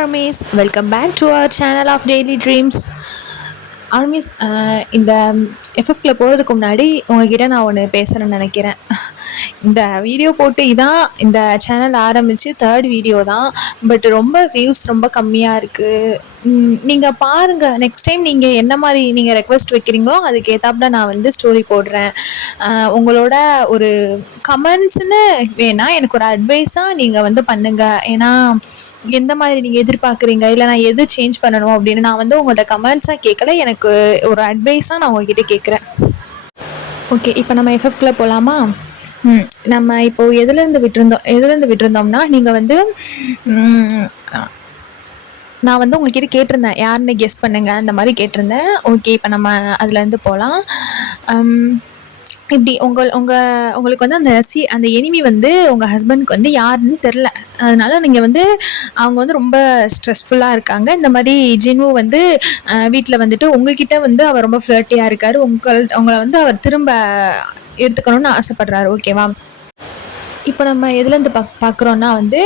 Armies, welcome back to our channel of Daily Dreams. Armies இந்த எஃப்எஃப்ல போகிறதுக்கு முன்னாடி உங்ககிட்ட நான் ஒன்று பேசுகிறேன்னு நினைக்கிறேன். இந்த வீடியோ போட்டு இதான் இந்த சேனல் ஆரம்பித்து தேர்ட் வீடியோ தான். பட் ரொம்ப வியூஸ் ரொம்ப கம்மியாக இருக்குது. நீங்கள் பாருங்கள், நெக்ஸ்ட் டைம் நீங்கள் என்ன மாதிரி நீங்கள் ரெக்வெஸ்ட் வைக்கிறீங்களோ அதுக்கு ஏற்றாப்புல நான் வந்து ஸ்டோரி போடுறேன். உங்களோட ஒரு கமெண்ட்ஸ்னு வேணால் எனக்கு ஒரு அட்வைஸாக நீங்கள் வந்து பண்ணுங்கள். ஏன்னா எந்த மாதிரி நீங்கள் எதிர்பார்க்குறீங்க, இல்லை நான் எது சேஞ்ச் பண்ணணும் அப்படின்னு நான் வந்து உங்கள்கிட்ட கமெண்ட்ஸாக கேட்கல, எனக்கு ஒரு அட்வைஸாக நான் உங்ககிட்ட கேட்குறேன். ஓகே, இப்போ நம்ம எஃப்எஃப்குள்ளே போகலாமா? நம்ம இப்போது எதுலேருந்து விட்டுருந்தோம்னா, நீங்கள் வந்து நான் வந்து உங்ககிட்ட கேட்டிருந்தேன், யாருன்னு கெஸ் பண்ணுங்க அந்த மாதிரி கேட்டிருந்தேன். ஓகே, இப்போ நம்ம அதுலேருந்து போகலாம். இப்படி உங்களுக்கு வந்து அந்த எனிமி வந்து உங்கள் ஹஸ்பண்டுக்கு வந்து யாருன்னு தெரில. அதனால நீங்கள் வந்து அவங்க வந்து ரொம்ப ஸ்ட்ரெஸ்ஃபுல்லாக இருக்காங்க. இந்த மாதிரி ஜின்னு வந்து வீட்டில் வந்துட்டு உங்ககிட்ட வந்து அவர் ரொம்ப ஃப்ளர்ட்டியாக இருக்கார். உங்களை வந்து அவர் திரும்ப எடுத்துக்கணும்னு ஆசைப்படுறாரு. ஓகேவா? இப்போ நம்ம எதுலேருந்து பார்க்குறோன்னா வந்து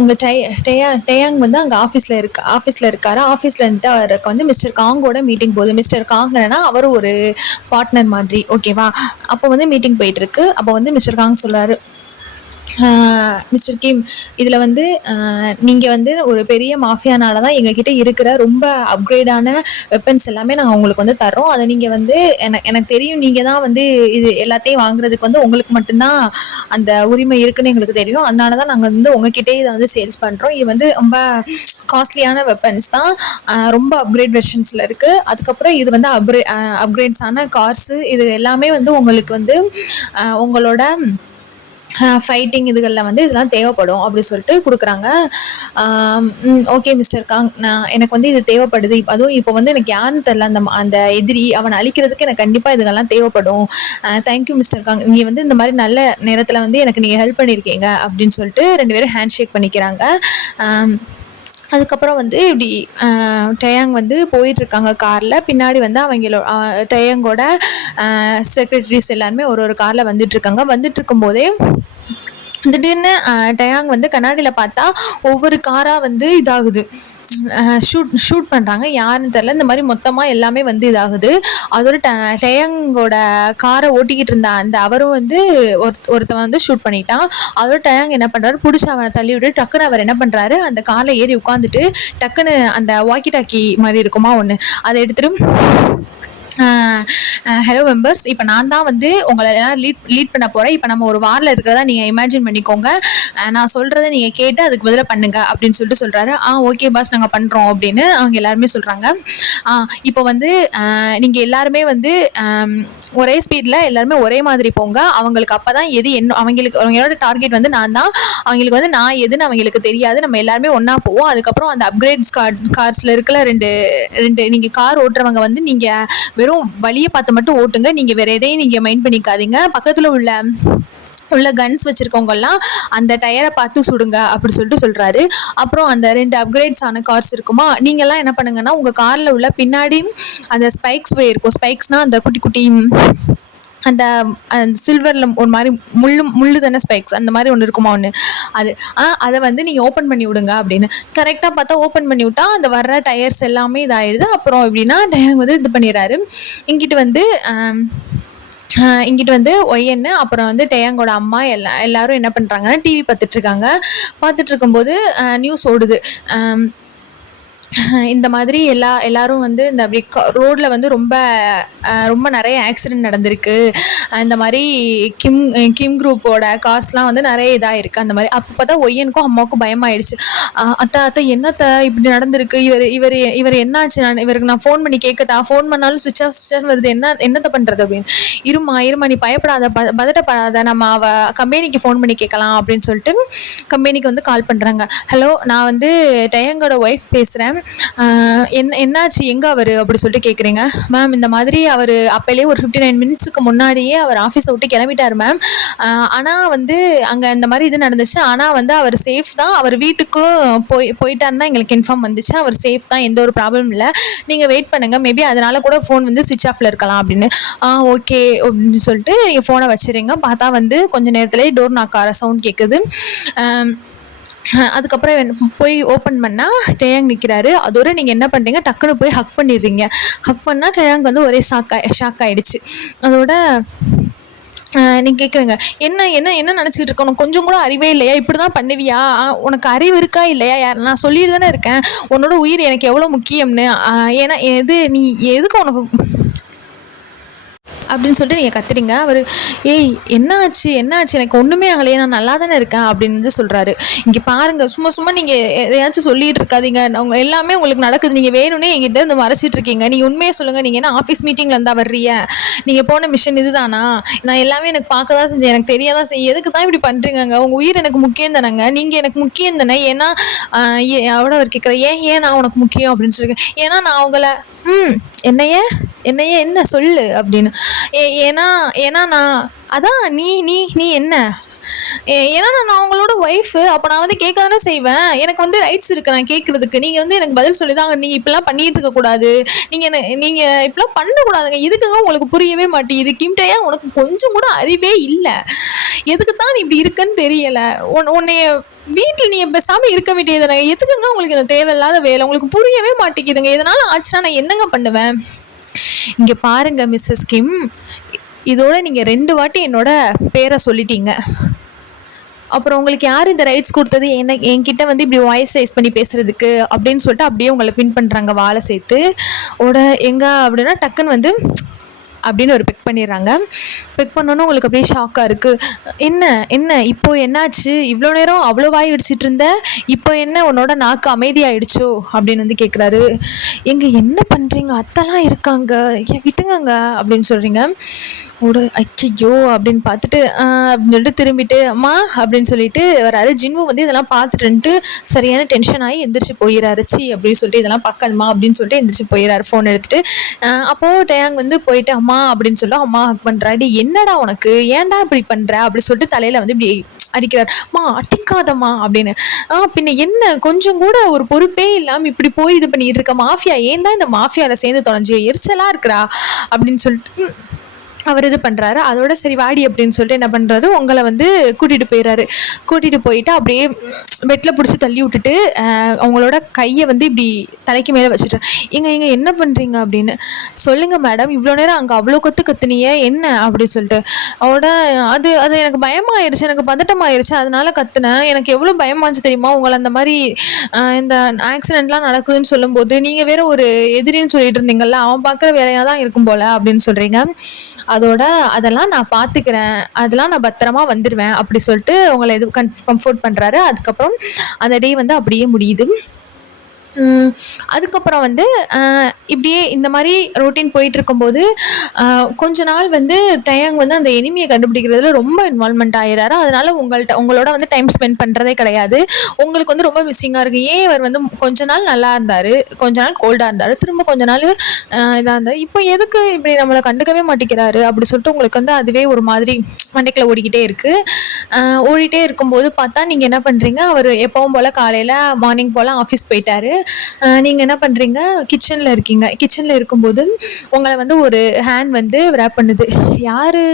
உங்கள் டேயாங் வந்து அங்கே ஆஃபீஸில் இருக்கார். ஆஃபீஸில் இருந்துட்டு அவருக்கு வந்து மிஸ்டர் காங்கோட மீட்டிங் போகுது. மிஸ்டர் காங்கன்னா அவர் ஒரு பார்ட்னர் மாதிரி. ஓகேவா? அப்போ வந்து மீட்டிங் போயிட்டுருக்கு. அப்போ வந்து மிஸ்டர் காங் சொல்கிறாரு, மிஸ்டர் கிம், இதில் வந்து நீங்கள் வந்து ஒரு பெரிய மாஃபியானால தான் எங்ககிட்ட இருக்கிற ரொம்ப அப்கிரேடான வெப்பன்ஸ் எல்லாமே நாங்கள் உங்களுக்கு வந்து தர்றோம். அதை நீங்கள் வந்து எனக்கு தெரியும், நீங்கள் தான் வந்து இது எல்லாத்தையும் வாங்குறதுக்கு வந்து உங்களுக்கு மட்டும்தான் அந்த உரிமை இருக்குன்னு எங்களுக்கு தெரியும். அதனால தான் நாங்கள் வந்து உங்ககிட்டே இதை வந்து சேல்ஸ் பண்ணுறோம். இது வந்து ரொம்ப காஸ்ட்லியான வெப்பன்ஸ் தான், ரொம்ப அப்கிரேட் வெர்ஷன்ஸில் இருக்குது. அதுக்கப்புறம் இது வந்து அப்கிரேட்ஸான கார்ஸு, இது எல்லாமே வந்து உங்களுக்கு வந்து உங்களோட ஃபைட்டிங் இதுகளில் வந்து இதெல்லாம் தேவைப்படும் அப்படி சொல்லிட்டு கொடுக்குறாங்க. ஓகே மிஸ்டர் காங், எனக்கு வந்து இது தேவைப்படுது. அதுவும் இப்போ வந்து எனக்கு யாருன்னு தெரில, அந்த எதிரி அவனை அழிக்கிறதுக்கு எனக்கு கண்டிப்பாக இதுகெல்லாம் தேவைப்படும். தேங்க்யூ மிஸ்டர் காங், நீங்கள் வந்து இந்த மாதிரி நல்ல நேரத்தில் வந்து எனக்கு நீங்கள் ஹெல்ப் பண்ணியிருக்கீங்க அப்படின்னு சொல்லிட்டு 2 பேரும் ஹேண்ட் ஷேக் பண்ணிக்கிறாங்க. அதுக்கப்புறம் வந்து இப்படி டேயாங் வந்து போயிட்டுருக்காங்க காரில். பின்னாடி வந்து டேயாங்கோட செக்ரட்டரிஸ் எல்லாருமே ஒரு காரில் வந்துட்டுருக்காங்க. வந்துட்டுருக்கும்போதே திடீர்னு டேயாங் வந்து கண்ணாடியில் பார்த்தா ஒவ்வொரு காராக வந்து இதாகுது, ஷூட் பண்ணுறாங்க. யாருன்னு தெரில. இந்த மாதிரி மொத்தமாக எல்லாமே வந்து இதாகுது. அதோட டேயாங்கோட காரை ஓட்டிக்கிட்டு இருந்த அந்த அவரும் வந்து ஒருத்தவன் வந்து ஷூட் பண்ணிட்டான். அதோட டேயாங் என்ன பண்ணுறாரு, பிடிச்சி அவனை தள்ளி விட்டு டக்குன்னு அவர் என்ன பண்ணுறாரு, அந்த காரில் ஏறி உட்காந்துட்டு டக்குன்னு அந்த வாக்கி டாக்கி மாதிரி இருக்குமா ஒன்று, அதை எடுத்துகிட்டு ஹலோ மெம்பர்ஸ், இப்போ நான் தான் வந்து உங்களை எல்லாம் லீட் பண்ண போகிறேன். இப்போ நம்ம ஒரு வாரில் இருக்கிறதா நீங்கள் இமேஜின் பண்ணிக்கோங்க. நான் சொல்கிறத நீங்கள் கேட்டு அதுக்கு பதிலாக பண்ணுங்க அப்படின்னு சொல்லிட்டு சொல்கிறாரு. ஓகே பாஸ், நாங்கள் பண்ணுறோம் அப்படின்னு அவங்க எல்லாருமே சொல்கிறாங்க. இப்போ வந்து நீங்கள் எல்லாருமே வந்து ஒரே ஸ்பீடில் எல்லாருமே ஒரே மாதிரி போங்க. அவங்களுக்கு அப்போ தான் எது என்ன அவங்களோட டார்கெட் வந்து நான் தான். அவங்களுக்கு வந்து நான் எதுன்னு அவங்களுக்கு தெரியாது. நம்ம எல்லாருமே ஒன்றா போவோம். அதுக்கப்புறம் அந்த அப்கிரேட்ஸ் கார்ஸில் இருக்கிற ரெண்டு நீங்கள் கார் ஓட்டுறவங்க வந்து நீங்கள் வெறும் வழியை பார்த்து மட்டும் ஓட்டுங்க. நீங்கள் வேறு எதையும் நீங்கள் மைண்ட் பண்ணிக்காதீங்க. பக்கத்தில் உள்ள கன்ஸ் வச்சுருக்கவங்கெல்லாம் அந்த டயரை பார்த்து சுடுங்க அப்படி சொல்லிட்டு சொல்கிறாரு. அப்புறம் அந்த 2 அப்கிரேட்ஸ் ஆன கார்ஸ் இருக்குமா, நீங்கள்லாம் என்ன பண்ணுங்கன்னா உங்கள் காரில் உள்ள பின்னாடி அந்த ஸ்பைக்ஸ் வே இருக்கும். ஸ்பைக்ஸ்னால் அந்த குட்டி குட்டி அந்த சில்வரில் ஒரு மாதிரி முள்ளு தானே ஸ்பைக்ஸ், அந்த மாதிரி ஒன்று இருக்குமா ஒன்று, அதை வந்து நீங்கள் ஓப்பன் பண்ணி விடுங்க அப்படின்னு. கரெக்டாக பார்த்தா ஓப்பன் பண்ணி விட்டா அந்த வர்ற டயர்ஸ் எல்லாமே இதாகிடுது. அப்புறம் எப்படின்னா டயர் வந்து இது பண்ணிடுறாரு. இங்கிட்டு வந்து ஒய்யன்னு அப்புறம் வந்து டேயாங்கோட அம்மா எல்லாரும் என்ன பண்ணுறாங்கன்னா டிவி பார்த்துட்டு இருக்கும்போது நியூஸ் ஓடுது. இந்த மாதிரி எல்லாரும் வந்து இந்த அப்படி ரோடில் வந்து ரொம்ப நிறைய ஆக்சிடெண்ட் நடந்திருக்கு. இந்த மாதிரி கிம் குரூப்போட கார்ஸ்லாம் வந்து நிறைய இதாக இருக்குது. அந்த மாதிரி அப்போ பார்த்தா ஒய்யனுக்கும் அம்மாவுக்கும் பயமாயிடுச்சு. அத்தை என்னத்தை இப்படி நடந்திருக்கு, இவர் என்னாச்சு, இவருக்கு நான் ஃபோன் பண்ணி கேட்கட்டா, ஃபோன் பண்ணாலும் சுவிட்ச் ஆஃப் வருது, என்னத்தை பண்ணுறது அப்படின்னு. இருமா நீ பயப்படாத, பதட்டப்படாத, நம்ம கம்பெனிக்கு ஃபோன் பண்ணி கேட்கலாம் அப்படின்னு சொல்லிட்டு கம்பெனிக்கு வந்து கால் பண்ணுறாங்க. ஹலோ, நான் வந்து டேயாங்கோட ஒய்ஃப் பேசுகிறேன். என்னாச்சு, எங்கே அவர் அப்படி சொல்லிட்டு கேட்குறீங்க. மேம், இந்த மாதிரி அவர் அப்போலேயே ஒரு 59 மினிட்ஸுக்கு முன்னாடியே அவர் ஆஃபீஸை விட்டு கிளம்பிட்டார் மேம். ஆனால் வந்து அங்கே இந்த மாதிரி இது நடந்துச்சு. ஆனால் வந்து அவர் சேஃப் தான். அவர் வீட்டுக்கும் போயிட்டாருன்னு தான் எங்களுக்கு இன்ஃபார்ம் வந்துச்சு. அவர் சேஃப் தான், எந்த ஒரு ப்ராப்ளம் இல்லை. நீங்கள் வெயிட் பண்ணுங்கள், மேபி அதனால கூட ஃபோன் வந்து ஸ்விட்ச் ஆஃபில் இருக்கலாம் அப்படின்னு. ஓகே அப்படின்னு சொல்லிட்டு நீங்கள் ஃபோனை வச்சுருங்க. பார்த்தா வந்து கொஞ்சம் நேரத்துலேயே டோர் நாக் ஆகிற சவுண்ட் கேட்குது. அதுக்கப்புறம் போய் ஓப்பன் பண்ணால் டேயாங் நிற்கிறாரு. அதோட நீங்கள் என்ன பண்ணுறீங்க, டக்குன்னு போய் ஹக் பண்ணிடுறீங்க. ஹக் பண்ணால் டேயாங் வந்து ஒரே ஷாக் ஆகிடுச்சு. அதோட நீங்கள் கேட்குறீங்க, என்ன என்ன என்ன நினச்சிக்கிட்டு இருக்க, உனக்கு கொஞ்சம் கூட அறிவே இல்லையா, இப்படி தான் பண்ணுவியா, உனக்கு அறிவு இருக்கா இல்லையா, நான் சொல்லிட்டு தானே இருக்கேன் உன்னோட உயிர் எனக்கு எவ்வளோ முக்கியம்னு, ஏன்னா நீ எதுக்கு உனக்கு அப்படின்னு சொல்லிட்டு நீங்கள் கத்துறீங்க. அவர் ஏய் என்ன ஆச்சு எனக்கு ஒன்றுமே ஆகலையே, நான் நல்லா தானே இருக்கேன் அப்படின்னு வந்து சொல்கிறாரு. இங்கே பாருங்கள், சும்மா நீங்கள் எதையாச்சும் சொல்லிகிட்டு இருக்காதீங்க, அவங்க எல்லாமே உங்களுக்கு நடக்குது, நீங்கள் வேணும்னே என்கிட்ட இந்த மறைச்சிட்டு இருக்கீங்க, நீங்கள் உண்மையை சொல்லுங்கள், நீங்கள் என்ன ஆஃபீஸ் மீட்டிங்கில் இருந்தால் வர்றீங்க, நீங்கள் போன மிஷன் இதுதானா, நான் எல்லாமே எனக்கு பார்க்க தான் செஞ்சேன், எனக்கு தெரியாதான் செய்ய, எதுக்கு தான் இப்படி பண்ணுறீங்க, உங்கள் உயிர் எனக்கு முக்கியம் தானேங்க, நீங்கள் எனக்கு முக்கியம் தானே, ஏன்னா அவட அவர் கேட்குற ஏன் நான் உனக்கு முக்கியம் அப்படின்னு சொல்லியிருக்கேன், ஏன்னா நான் அவங்கள என்னைய என்ன சொல்லு அப்படின்னு, ஏன்னா நான் அதான் நீ என்ன, ஏன்னா நான் அவங்களோட ஒய்ஃபு, அப்போ நான் வந்து கேட்க தானே செய்வேன், எனக்கு வந்து ரைட்ஸ் இருக்குது நான் கேட்குறதுக்கு, நீங்கள் வந்து எனக்கு பதில் சொல்லி தான், நீங்கள் இப்படிலாம் பண்ணிகிட்டு இருக்கக்கூடாது, நீங்கள் இப்படிலாம் பண்ணக்கூடாதுங்க, எதுக்குங்க உங்களுக்கு புரியவே மாட்டேங்குது, கிம் டேயாங் உனக்கு கொஞ்சம் கூட அறிவே இல்லை, எதுக்கு தான் நீ இப்படி இருக்குன்னு தெரியலை, உன்னைய வீட்டில் நீ பேசாமல் இருக்க வேண்டியதுதானே, எதுக்குங்க உங்களுக்கு இந்த தேவையில்லாத வேலை, உங்களுக்கு புரியவே மாட்டேங்குதுங்க, இதனால் ஆச்சுன்னா நான் என்னங்க பண்ணுவேன். இங்கே பாருங்கள் மிஸ்ஸஸ் கிம், இதோட நீங்கள் 2 வாட்டி என்னோட பேரை சொல்லிட்டீங்க, அப்புறம் உங்களுக்கு யார் இந்த ரைட்ஸ் கொடுத்தது என்கிட்ட வந்து இப்படி வாய்ஸ் ரைஸ் பண்ணி பேசுறதுக்கு அப்படின்னு சொல்லிட்டு அப்படியே உங்களை பின் பண்ணுறாங்க வாழை சேர்த்து. எங்க அப்படின்னா டக்குன்னு வந்து அப்படின்னு ஒரு பிக் பண்ணிடுறாங்க. பிக் பண்ணோன்னே உங்களுக்கு அப்படியே ஷாக்காக இருக்குது. என்ன இப்போது என்னாச்சு, இவ்வளோ நேரம் அவ்வளோ வாய் விடிச்சிட்டு இருந்த, இப்போ என்ன உன்னோட நாக்கு அமைதியாகிடுச்சோ அப்படின்னு வந்து கேட்குறாரு. என்ன பண்ணுறீங்க, அத்தெல்லாம் இருக்காங்க, விட்டுங்கங்க அப்படின்னு சொல்கிறீங்க. ஐயோ அப்படின்னு பார்த்துட்டு அப்படின்னு சொல்லிட்டு திரும்பிட்டு அம்மா அப்படின்னு சொல்லிட்டு வராரு. ஜின்வு வந்து இதெல்லாம் பார்த்துட்டு சரியான டென்ஷன் ஆகி எந்திரிச்சு போயிடாரு. சி அப்படின்னு சொல்லிட்டு இதெல்லாம் பார்க்கணுமா அப்படின்னு சொல்லிட்டு எந்திரிச்சு போயிடாரு ஃபோன் எடுத்துட்டு. அப்போது டேயாங் வந்து போயிட்டு அம்மா அப்படின்னு சொல்லி அம்மா ஹக் பண்ணுறாடி. என்னடா உனக்கு, ஏன்டா இப்படி பண்ணுற அப்படி சொல்லிட்டு தலையில் வந்து இப்படி அடிக்கிறார். மா அடிக்காதம்மா அப்படின்னு. பின்ன என்ன கொஞ்சம் கூட ஒரு பொறுப்பே இல்லாமல் இப்படி போய் இது பண்ணிட்டு இருக்க, மாஃபியா ஏன் தான் இந்த மாஃபியாவில் சேர்ந்து தொலைஞ்சி எரிச்சலாக இருக்கிறா அப்படின்னு சொல்லிட்டு அவர் இது பண்ணுறாரு. அதோட சரி வாடி அப்படின்னு சொல்லிட்டு என்ன பண்ணுறாரு, உங்களை வந்து கூட்டிகிட்டு போயிட்டு அப்படியே பெட்டில் பிடிச்சி தள்ளி விட்டுட்டு அவங்களோட கையை வந்து இப்படி தலைக்கு மேலே வச்சுட்டு, எங்க என்ன பண்ணுறீங்க அப்படின்னு. சொல்லுங்கள் மேடம், இவ்வளோ நேரம் அங்கே அவ்வளோ கத்துனிய என்ன அப்படின்னு சொல்லிட்டு. அவட அது எனக்கு பயமாயிருச்சு, எனக்கு பதட்டமாயிருச்சு, அதனால கத்துனேன், எனக்கு எவ்வளோ பயமாச்சு தெரியுமா, உங்களை அந்த மாதிரி இந்த ஆக்சிடென்ட்லாம் நடக்குதுன்னு சொல்லும்போது நீங்கள் வேற ஒரு எதிரின்னு சொல்லிட்டு இருந்தீங்கல்ல, அவன் பார்க்குற வேலையாக தான் இருக்கும் போல் அப்படின்னு சொல்கிறீங்க. அதோட அதெல்லாம் நான் பார்த்துக்கிறேன், அதெல்லாம் நான் பத்திரமா வந்துடுவேன் அப்படி சொல்லிட்டு உங்களை கம்ஃபோர்ட் பண்ணுறாரு. அதுக்கப்புறம் அந்த டே வந்து அப்படியே முடியுது. அதுக்கப்புறம் வந்து இப்படியே இந்த மாதிரி ரொட்டீன் போயிட்டு இருக்கும்போது கொஞ்ச நாள் வந்து டேயாங் வந்து அந்த எனிமியை கண்டுபிடிக்கிறதுல ரொம்ப இன்வால்மெண்ட் ஆயிடுறாரு. அதனால உங்களோட வந்து டைம் ஸ்பெண்ட் பண்ணுறதே கிடையாது. உங்களுக்கு வந்து ரொம்ப மிஸ்ஸிங்காக இருக்குது. ஏன் இவர் வந்து கொஞ்ச நாள் நல்லா இருந்தார், கொஞ்ச நாள் கோல்டாக இருந்தார், திரும்ப கொஞ்ச நாள் இதாக இருந்தார், இப்போ எதுக்கு இப்படி நம்மளை கண்டுக்கவே மாட்டேங்கிறாரு அப்படி சொல்லிட்டு உங்களுக்கு வந்து அதுவே ஒரு மாதிரி மண்டைக்குள்ள ஓடிக்கிட்டே இருக்கும்போது பார்த்தா நீங்கள் என்ன பண்ணுறீங்க, அவர் எப்பவும் போல் காலையில் மார்னிங் போல் ஆஃபீஸ் போயிட்டாரு. நீங்கள் என்ன பண்ணுறீங்க, கிச்சனில் இருக்கீங்க. கிச்சனில் இருக்கும்போது உங்களை வந்து ஒரு ஹேண்ட் வந்து ரேப் பண்ணுது. யார்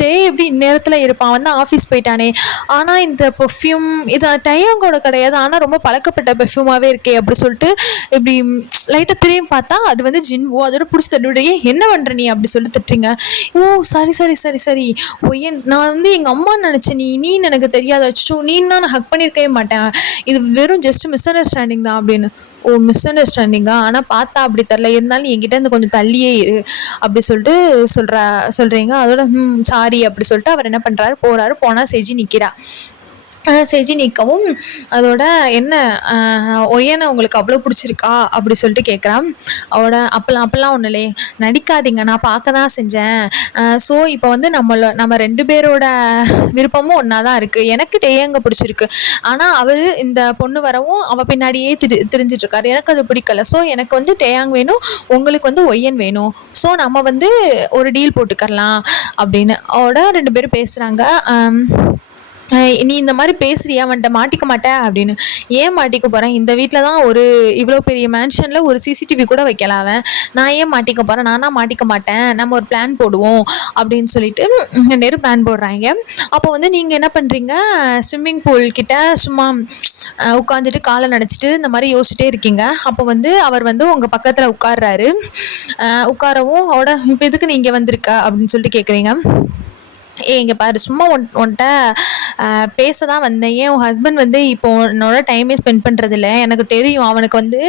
எப்படி இந்நேரத்தில் இருப்பான், வந்து ஆஃபீஸ் போயிட்டானே, ஆனால் இந்த பெர்ஃப்யூம் இது டேயாங்கோட கிடையாது, ஆனால் ரொம்ப பழக்கப்பட்ட பெர்ஃப்யூமாகவே இருக்கே அப்படி சொல்லிட்டு இப்படி லைட்டாக திரும்பி பார்த்தா அது வந்து ஜின்வோ. அதோட பிடிச்சி தட்டுடைய என்ன பண்ணுற நீ அப்படி சொல்லி திட்டுறீங்க. ஓ சரி நான் வந்து எங்கள் அம்மான்னு நினச்சேன், நீ எனக்கு தெரியாத வச்சுட்டு நீன்னா நான் ஹக் பண்ணியிருக்கவே மாட்டேன், இது வெறும் ஜஸ்ட் மிஸ் அண்டர்ஸ்டாண்டிங் தான் அப்படின்னு. ஓ மிஸ் அண்டர்ஸ்டாண்டிங்கா, ஆனால் பார்த்தா அப்படி தரல, இருந்தாலும் என்கிட்ட இருந்து கொஞ்சம் தள்ளியே இரு அப்படி சொல்லிட்டு சொல்கிறீங்க. அதோட சாரி அப்படி சொல்லிட்டு அவர் என்ன பண்ணுறாரு, போனால் செஞ்சு நிற்கிறா. செஞ்சு நிற்கவும் அதோட என்ன ஒய்யனை உங்களுக்கு அவ்வளோ பிடிச்சிருக்கா அப்படி சொல்லிட்டு கேட்குறான். அப்போல்லாம் ஒன்றும் இல்லையே, நடிக்காதீங்க, நான் பார்க்க தான் செஞ்சேன். ஸோ இப்போ வந்து நம்ம 2 பேரோட விருப்பமும் ஒன்றா தான் இருக்குது. எனக்கு டேயாங்க பிடிச்சிருக்கு, ஆனால் அவர் இந்த பொண்ணு வரவும் அவள் பின்னாடியே திரிஞ்சிட்ருக்காரு, எனக்கு அது பிடிக்கல. ஸோ எனக்கு வந்து டேயாங் வேணும், உங்களுக்கு வந்து ஒய்யன் வேணும், ஸோ நம்ம வந்து ஒரு டீல் போட்டுக்கரலாம் அப்படின்னு அவட 2 பேரும் பேசுகிறாங்க. நீ இந்த மாதிரி பேசுறியா, அவன்கிட்ட மாட்டிக்க மாட்ட அப்படின்னு. ஏன் மாட்டிக்க போகிறேன், இந்த வீட்டில் தான் ஒரு இவ்வளோ பெரிய மேன்ஷனில் ஒரு சிசிடிவி கூட வைக்கல அவன், நான் ஏன் மாட்டிக்க போகிறேன், நானா மாட்டிக்க மாட்டேன், நம்ம ஒரு பிளான் போடுவோம் அப்படின்னு சொல்லிட்டு 2 பேரும் பிளான் போடுறாங்க. அப்போ வந்து நீங்கள் என்ன பண்ணுறீங்க, ஸ்விம்மிங் பூல் கிட்ட சும்மா உட்காந்துட்டு காலை நனைச்சிட்டு இந்த மாதிரி யோசிச்சுட்டே இருக்கீங்க. அப்போ வந்து அவர் வந்து உங்கள் பக்கத்தில் உட்கார்றாரு. உட்காரவும் அவட இப்போ எதுக்கு நீ இங்கே வந்திருக்க அப்படின்னு சொல்லிட்டு கேட்குறீங்க. இங்கே பாரு, சும்மா உன்கிட்ட பேச தான் வந்தேன். ஏன் உன் ஹஸ்பண்ட் வந்து இப்போ உன்னோட டைமே ஸ்பெண்ட் பண்ணுறதில்ல, எனக்கு தெரியும். அவனுக்கு வந்து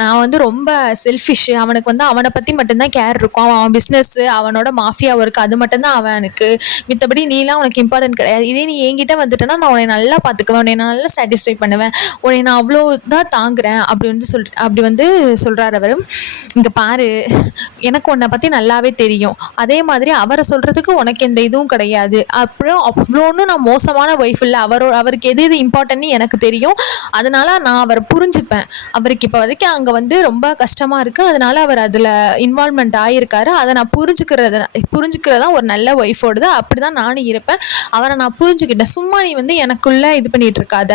அவன் வந்து ரொம்ப செல்ஃபிஷ். அவனுக்கு வந்து அவனை பற்றி மட்டும்தான் கேர் இருக்கும். அவன் பிஸ்னஸ்ஸு, அவனோட மாஃபியா ஒர்க், அது மட்டும்தான் அவனுக்கு. மித்தபடி நீலாம் உனக்கு இம்பார்ட்டன்ட் கிடையாது. இதே நீ என்கிட்ட வந்துட்டேன்னா நான் உன்னை நல்லா பார்த்துக்குவேன், உன்னை நான் நல்லா சாட்டிஸ்ஃபை பண்ணுவேன், உன்னை நான் அவ்வளோ தான் தாங்குறேன் அப்படி வந்து அப்படி வந்து சொல்கிறார் அவர். இங்கே பாரு, எனக்கு உன்னை பற்றி நல்லாவே தெரியும். அதே மாதிரி அவரை சொல்கிறதுக்கு உனக்கு எந்த இதுவும் கிடையாது. அப்புறம் அவ்வளோன்னு நான் மோசமான ஒய்ஃப் இல்லை. அவருக்கு எது எது இம்பார்ட்டன்ட்னு எனக்கு தெரியும். அதனால நான் அவரை புரிஞ்சுப்பேன். அவருக்கு இப்போ வரைக்கும் அங்கே வந்து ரொம்ப கஷ்டமாக இருக்குது, அதனால அவர் அதில் இன்வால்மெண்ட் ஆகியிருக்காரு. அதை நான் புரிஞ்சுக்கிறதா ஒரு நல்ல ஒய்ஃபோடது. அப்படி தான் நானும் இருப்பேன். அவரை நான் புரிஞ்சுக்கிட்டேன். சும்மா நீ வந்து எனக்குள்ளே இது பண்ணிகிட்டு இருக்காத,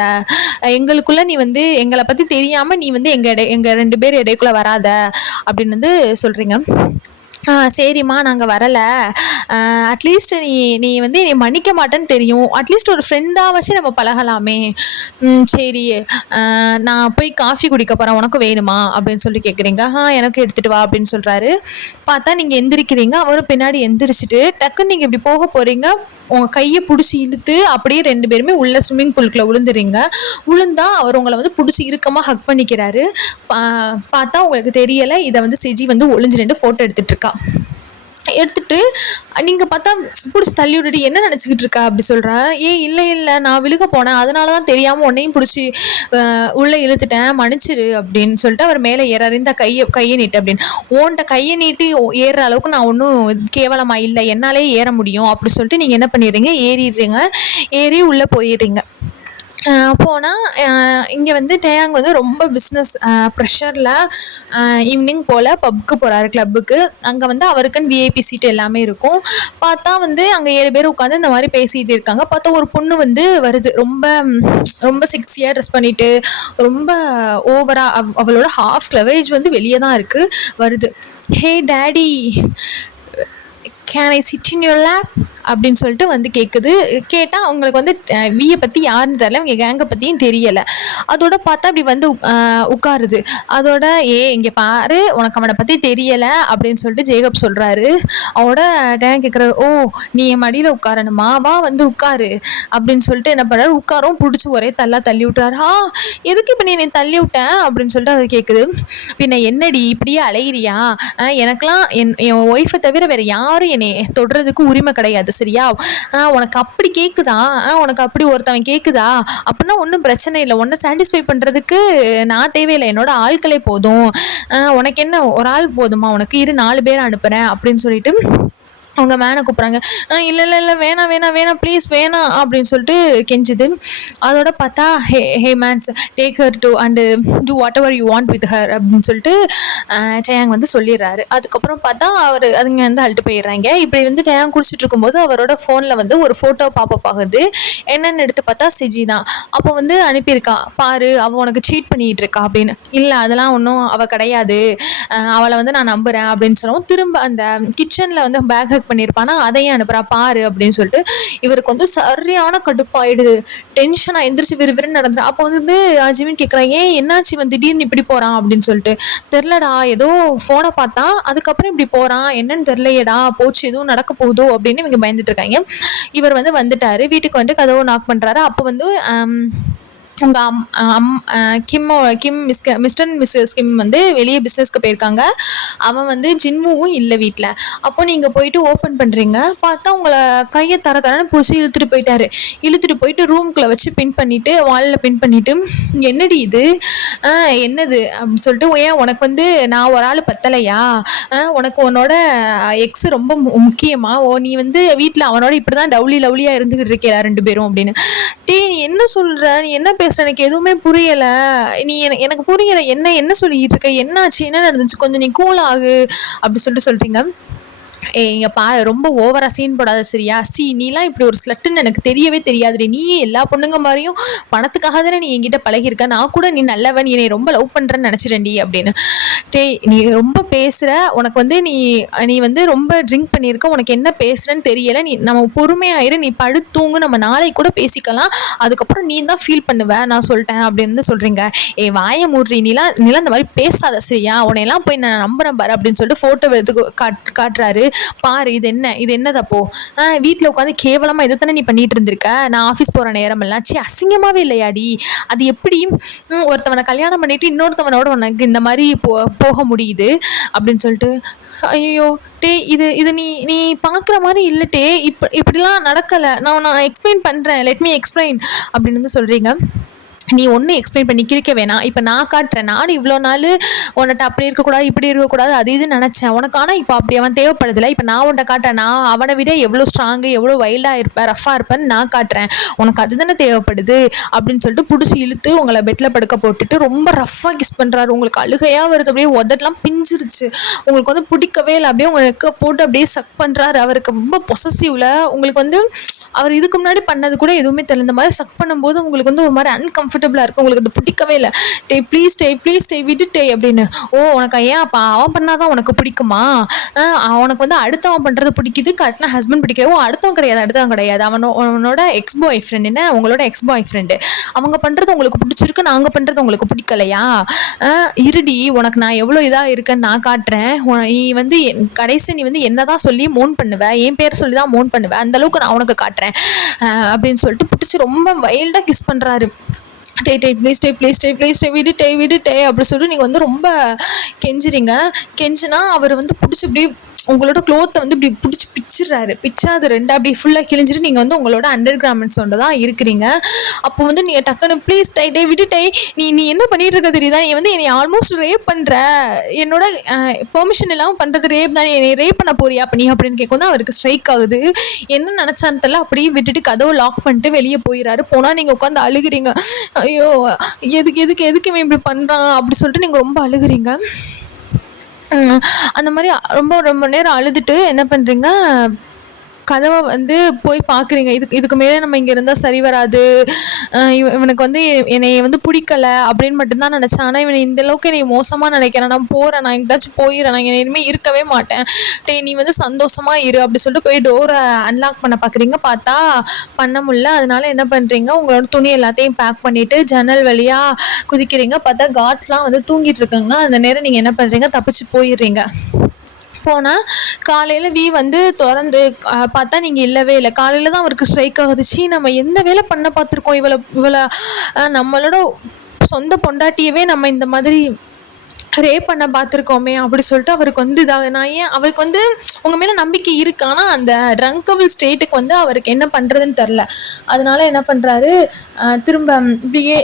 எங்களுக்குள்ளே நீ வந்து எங்களை பற்றி தெரியாமல் நீ வந்து எங்கள் 2 பேர் இடைக்குள்ளே வராத அப்படின்னு வந்து சொல்கிறீங்க. சரிம்மா, நாங்கள் வரலை. அட்லீஸ்ட் நீ வந்து என்னை மன்னிக்க மாட்டேன்னு தெரியும், அட்லீஸ்ட் ஒரு ஃப்ரெண்டாக வச்சு நம்ம பழகலாமே. சரி, நான் போய் காஃபி குடிக்க போகிறேன், உனக்கு வேணுமா அப்படின்னு சொல்லி கேட்குறீங்க. எனக்கு எடுத்துகிட்டு வா அப்படின்னு சொல்கிறாரு. பார்த்தா நீங்கள் எந்திரிக்கிறீங்க. அவரும் பின்னாடி எந்திரிச்சிட்டு டக்குன்னு நீங்கள் இப்படி போக போகிறீங்க. உங்கள் கையை பிடிச்சி இழுத்து அப்படியே 2 பேருமே உள்ள ஸ்விம்மிங் பூலுக்குள்ளே விழுந்துறீங்க. விழுந்தா அவர் உங்களை வந்து பிடிச்சி இறுக்கமாக ஹக் பண்ணிக்கிறாரு. பார்த்தா உங்களுக்கு தெரியலை, இதை வந்து செஜி வந்து ஒளிஞ்சு 2 ஃபோட்டோ எடுத்துகிட்டு இருக்கா. எடுத்துட்டு நீங்கள் பார்த்தா பிடிச்சி தள்ளி விட்டுட்டு என்ன நினச்சிக்கிட்டு இருக்கா அப்படி சொல்கிறேன். இல்லை நான் விழுக போனேன், அதனால தான் தெரியாமல் உன்னையும் பிடிச்சி உள்ளே இழுத்துட்டேன், மன்னிச்சிரு அப்படின்னு சொல்லிட்டு அவர் மேலே ஏறாரு. இந்த கையை நீட்டு அப்படின்னு. ஓன்ட்ட கையை நீட்டி ஏறுற அளவுக்கு நான் ஒன்றும் கேவலமாக இல்லை, என்னாலே ஏற முடியும் அப்படி சொல்லிட்டு நீங்கள் என்ன பண்ணிடுறீங்க, ஏறிடுறீங்க. ஏறி உள்ளே போயிடுறீங்க. போனால் இங்கே வந்து டேயாங் வந்து ரொம்ப பிஸ்னஸ் ப்ரெஷரில் ஈவினிங் போல் பப்புக்கு போகிறாரு, கிளப்புக்கு. அங்கே வந்து அவருக்குன்னு விஐபி சீட் எல்லாமே இருக்கும். பார்த்தா வந்து அங்கே 7 பேர் உட்காந்து இந்த மாதிரி பேசிகிட்டு இருக்காங்க. பார்த்தா ஒரு பொண்ணு வந்து வருது, ரொம்ப ரொம்ப செக்ஸியாக ட்ரெஸ் பண்ணிவிட்டு, ரொம்ப ஓவராக அவளோட ஹாஃப் கிளவேஜ் வந்து வெளியே தான் இருக்குது, வருது. Hey daddy, can I sit in your lap அப்படின்னு சொல்லிட்டு வந்து கேட்குது. கேட்டால் அவங்களுக்கு வந்து வியை பற்றி யாருன்னு தெரியல, இவங்க கேங்கை பற்றியும் தெரியலை. அதோட பார்த்தா அப்படி வந்து உட்காருது. அதோட இங்கே பாரு, உனக்கு அவனை பற்றி தெரியலை அப்படின்னு சொல்லிட்டு ஜேகப் சொல்கிறாரு. அவனோட டேங் கேட்குறாரு, ஓ நீ என் மடியில் உட்காரணுமா, வா வந்து உட்காரு அப்படின்னு சொல்லிட்டு என்ன பண்ணுறாரு, உட்காரும் பிடிச்சி ஒரே தள்ளி விட்டுறாரு. எதுக்கு இப்போ நீ என்னை தள்ளி விட்டேன் அப்படின்னு சொல்லிட்டு அது கேட்குது. பின்ன என்னடி இப்படியே அலையிறியா, எனக்கெலாம் என் ஒய்ஃபை தவிர வேறு யாரும் என்னை தொடுறதுக்கு உரிமை கிடையாது, சரியா? உனக்கு அப்படி கேட்குதா, உனக்கு அப்படி ஒருத்தவன் கேட்குதா அப்படின்னா ஒன்றும் பிரச்சனை இல்லை, உன்னை சாட்டிஸ்ஃபை பண்ணுறதுக்கு நான் தேவையில்லை, என்னோட ஆட்களே போதும், உனக்கு என்ன ஒரு ஆள் போதுமா, உனக்கு 4 பேரை அனுப்புகிறேன் அப்படின்னு சொல்லிட்டு அவங்க மேனை கூப்பிட்றாங்க. இல்லை வேணாம் ப்ளீஸ் வேணாம் அப்படின்னு சொல்லிட்டு கெஞ்சுது. அதோட பார்த்தா hey mans, take her to and do whatever you want with her அப்படின்னு சொல்லிட்டு டேயாங் வந்து சொல்லிடுறாரு. அதுக்கப்புறம் பார்த்தா அவர் அதுங்க வந்து அழுட்டு போயிடுறாங்க. இப்படி வந்து டேயாங் குடிச்சிட்டு இருக்கும்போது அவரோட ஃபோனில் வந்து ஒரு ஃபோட்டோ பாப்பப் ஆகுது. என்னென்னு எடுத்து பார்த்தா செஜி தான். அப்போ வந்து அனுப்பியிருக்கா, பாரு அவள் உனக்கு சீட் பண்ணிகிட்டு இருக்கா அப்படின்னு. இல்லை அதெல்லாம் ஒன்றும் அவள் கிடையாது, அவளை வந்து நான் நம்புகிறேன் அப்படின்னு சொல்லவும் திரும்ப அந்த கிச்சனில் வந்து பேக் ஹக் பண்ணியிருப்பானா அதையும் அனுப்புகிறா, பாரு அப்படின்னு சொல்லிட்டு இவருக்கு வந்து சரியான கடுப்பாயிடுது. டென்ஷனாக எந்திரிச்சு விறுவிறுன்னு நடந்துடும். அப்போ வந்து ஜிமின் கேட்குறான், ஏன் என்னாச்சு இவன் திடீர்னு இப்படி போகிறான் அப்படின்னு சொல்லிட்டு. தெரிலடா, ஏதோ ஃபோனை பார்த்தா அதுக்கப்புறம் இப்படி போகிறான், என்னன்னு தெரிலையேடா, போச்சு எதுவும் நடக்க போகுதோ அப்படின்னு இவங்க பயந்துட்டு இருக்காங்க. இவர் வந்து வந்துட்டாரு, வீட்டுக்கு வந்து கதவை நாக் பண்ணுறாரு. அப்போ வந்து உங்கள் மிஸ்டர் மிஸ்ஸஸ் கிம் வந்து வெளியே பிஸ்னஸ்க்கு போயிருக்காங்க. அவன் வந்து ஜின்முவும் இல்லை வீட்டில். அப்போ நீங்கள் போயிட்டு ஓப்பன் பண்ணுறீங்க. பார்த்தா உங்களை கையை தரன்னு பிடிச்சி இழுத்துட்டு போயிட்டு ரூம்குள்ளே வச்சு பின் பண்ணிவிட்டு, வாலில் பின் பண்ணிவிட்டு, என்னடி இது, என்னது அப்படின்னு சொல்லிட்டு, ஏன் உனக்கு வந்து நான் ஒரு ஆள் பத்தலையா, உனக்கு உன்னோட எக்ஸ் ரொம்ப முக்கியமா, நீ வந்து வீட்டில் அவனோட இப்படி தான் லவ்லியாக இருந்துக்கிட்டு இருக்கா 2 பேரும் அப்படின்னு. நீ என்ன சொல்கிற, நீ என்ன பேசுகிற, எனக்கு எதுவுமே புரியலை, நீ எனக்கு புரியலை, என்ன சொல்லிக்கிட்டு இருக்க, என்னாச்சு, என்ன நடந்துச்சு, கொஞ்சம் நீ கூல் ஆகு அப்படி சொல்லிட்டு சொல்கிறீங்க. ஏய் இங்க பாரு, ரொம்ப ஓவரா சீன் போடாத சரியா? நீலாம் இப்படி ஒரு ஸ்லட்டுன்னு எனக்கு தெரியவே தெரியாதுடி. நீயே எல்லா பொண்ணுங்க மாரியும் பணத்துக்காக தானே நீ என்கிட்ட பழகியிருக்க. நான் கூட நீ நல்லவன், நீ என்னைய ரொம்ப லவ் பண்றேன்னு நெனச்சுட்டேன்டி அப்படின்னு. டேய் நீ ரொம்ப பேசுற. உனக்கு வந்து நீ நீ வந்து ரொம்ப ட்ரிங்க் பண்ணியிருக்க. உனக்கு என்ன பேசுறன்னு தெரியல. நம்ம பொறுமையா இரு. நீ படுத்து தூங்கு. நம்ம நாளைக்கு கூட பேசிக்கலாம். அதுக்கப்புறம் நீ தான் ஃபீல் பண்ணுவ. நான் சொல்லிட்டேன் அப்படின்னு சொல்றீங்க. ஏய் வாய மூடுறி. நீலாம் இந்த மாரி பேசாத சரியா? உன்னையெல்லாம் போய் நான் நம்புறேன் பாரு அப்படின்னு சொல்லிட்டு ஃபோட்டோ எடுத்து காட்டுறாரு. பாரு இது என்ன தப்போ? வீட்டில் உட்காந்து கேவலமாக இதை தானே நீ பண்ணிட்டு இருந்திருக்க. நான் ஆஃபீஸ் போகிற நேரமெல்லாம் அசிங்கமாகவே இல்லையாடி? அது எப்படி ஒருத்தவனை கல்யாணம் பண்ணிட்டு இன்னொருத்தவனோட உனக்கு இந்த மாதிரி போக முடியுது அப்படின்னு சொல்லிட்டு, ஐயோ டே இது நீ நீ பார்க்குற மாதிரி இல்லை டே. இப்படிலாம் நடக்கலை. நான் எக்ஸ்பிளைன் பண்ணுறேன். லெட் மீ எக்ஸ்பிளைன் அப்படின்னு வந்து சொல்கிறீங்க. நீ ஒன்றும் எக்ஸ்பிளைன் பண்ணி கிழிக்க வேணாம். இப்போ நான் காட்டுறேன். நானும் இவ்வளோ நாள் உன்கிட்ட அப்படி இருக்கக்கூடாது இப்படி இருக்கக்கூடாது அது இது நினச்சேன் உனக்கு. ஆனால் இப்போ அப்படி அவன் தேவைப்படுதில்ல. இப்போ நான் உன்ட்ட காட்டுறேன். நான் அவனை விட எவ்வளோ ஸ்ட்ராங்கு, எவ்வளோ வைல்டாக இருப்பேன், ரஃபாக இருப்பேன்னு நான் காட்டுறேன். உனக்கு அதுதானே தேவைப்படுது அப்படின்னு சொல்லிட்டு பிடிச்சி இழுத்து உங்களை பெட்டில் படுக்க போட்டுட்டு ரொம்ப ரஃபாக கிஸ் பண்ணுறாரு. உங்களுக்கு அழுகையாக வருது. அப்படியே உதட்டெலாம் பிஞ்சிருச்சு. உங்களுக்கு வந்து பிடிக்கவே இல்லை. அப்படியே உங்களுக்கு போட்டு அப்படியே சக் பண்ணுறாரு. அவருக்கு ரொம்ப பொசசிவ்ல. உங்களுக்கு வந்து அவர் இதுக்கு முன்னாடி பண்ணது கூட எதுவுமே தெரியல. இந்த மாதிரி சக் பண்ணும்போது உங்களுக்கு வந்து ஒரு மாதிரி அன்கம்ஃபர்டபுளாக இருக்குது. உங்களுக்கு அது பிடிக்கவே இல்லை. ப்ளீஸ் விட்டுட்டே அப்படின்னு. ஓ உனக்கு ஏன் அப்போ அவன் பண்ணாதான் உனக்கு பிடிக்குமா? அவனுக்கு வந்து அடுத்தவன் பண்ணுறது பிடிக்குது, கரெக்டாக ஹஸ்பண்ட் பிடிக்கவே. அடுத்தவன் கிடையாது. அவனோட எக்ஸ் பாய் ஃப்ரெண்ட். என்ன உங்களோட எக்ஸ் பாய் ஃப்ரெண்டு. அவங்க பண்ணுறது உங்களுக்கு பிடிச்சிருக்கு, நாங்கள் பண்ணுறது உங்களுக்கு பிடிக்கலையா? இருடி, உனக்கு நான் எவ்வளோ இதாக இருக்கேன்னு நான் காட்டுறேன். நீ வந்து கடைசி நீ வந்து என்ன தான் சொல்லி மோன் பண்ணுவேன், என் பேர் சொல்லி தான் மோன் பண்ணுவேன். அந்தளவுக்கு நான் உனக்கு காட்டுறேன் அப்படின்னு சொல்லிட்டு பிடிச்சி ரொம்ப வைல்டாக கிஸ் பண்ணுறாரு. ப்ளீஸ் விடுட்டே அப்படி சொல்லிட்டு நீங்கள் வந்து ரொம்ப கெஞ்சுறீங்க. கெஞ்சினா அவர் வந்து பிடிச்சி இப்படி உங்களோட க்ளோத்தை வந்து இப்படி பிடிச்சி பிச்சா அது ரெண்டு அப்படி ஃபுல்லாக கிழிஞ்சிட்டு நீங்கள் வந்து உங்களோட அண்டர் கிராமன்ஸோட தான் இருக்கிறீங்க. அப்போ வந்து நீங்கள் டக்குன்னு ப்ளீஸ் விட்டுட்டே நீ என்ன பண்ணிட்டு இருக்க தெரியுதா? நீ வந்து என்னை ஆல்மோஸ்ட் ரேப் பண்ணுற. என்னோட பெர்மிஷன் இல்லாமல் பண்ணுறது ரேப் தான். என்னை ரேப் பண்ண போறியா அப்போ நீ அப்படின்னு கேட்கும் தான் அவருக்கு ஸ்ட்ரைக் ஆகுது. என்ன நினச்சான்னு தெரியல. அப்படியே விட்டுட்டு கதவை லாக் பண்ணிட்டு வெளியே போயிடறாரு. போனால் நீங்கள் உட்காந்து அழுகிறீங்க. ஐயோ எதுக்கு இவன் இப்படி பண்ணுறான் அப்படி சொல்லிட்டு நீங்கள் ரொம்ப அழுகிறீங்க. அந்த மாதிரி ரொம்ப நேரம் அழுதுட்டு என்ன பண்ணுறீங்க, கதவை வந்து போய் பார்க்குறீங்க. இதுக்கு மேலே நம்ம இங்கே இருந்தால் சரி வராது. இவனுக்கு வந்து என்னை வந்து பிடிக்கல அப்படின்னு மட்டும்தான் நினச்சேன். ஆனால் இவனை இந்தளவுக்கு என்னை மோசமாக நினைக்கிறேன். நான் போகிறேன், நான் எங்கேயாச்சும் போயிடுறேன், நான் இனிமேல் இருக்கவே மாட்டேன். நீ வந்து சந்தோஷமாக இரு அப்படி சொல்லிட்டு போய் டோரை அன்லாக் பண்ண பார்க்குறீங்க. பார்த்தா பண்ண முடியல. அதனால என்ன பண்ணுறீங்க, உங்களோட துணி எல்லாத்தையும் பேக் பண்ணிவிட்டு ஜன்னல் வழியாக குதிக்கிறீங்க. பார்த்தா காட்ஸ்லாம் வந்து தூங்கிட்டு இருக்காங்க. அந்த நேரம் நீங்கள் என்ன பண்ணுறீங்க, தப்பிச்சு போயிடுறீங்க. போனால் காலையில் வந்து திறந்து பார்த்தா நீங்கள் இல்லவே இல்லை. காலையில் தான் அவருக்கு ஸ்ட்ரைக் ஆகுதுச்சு. நம்ம எந்த வேலை பண்ண பார்த்துருக்கோம், இவளை நம்மளோட சொந்த பொண்டாட்டியவே நம்ம இந்த மாதிரி ரேப் பண்ண பார்த்துருக்கோமே அப்படி சொல்லிட்டு அவருக்கு வந்து நான் ஏன் அவருக்கு வந்து உங்கள் மேலே நம்பிக்கை இருக்கு. ஆனால் அந்த ட்ரங்கபிள் ஸ்டேட்டுக்கு வந்து அவருக்கு என்ன பண்ணுறதுன்னு தெரில. அதனால என்ன பண்ணுறாரு, திரும்ப இப்படியே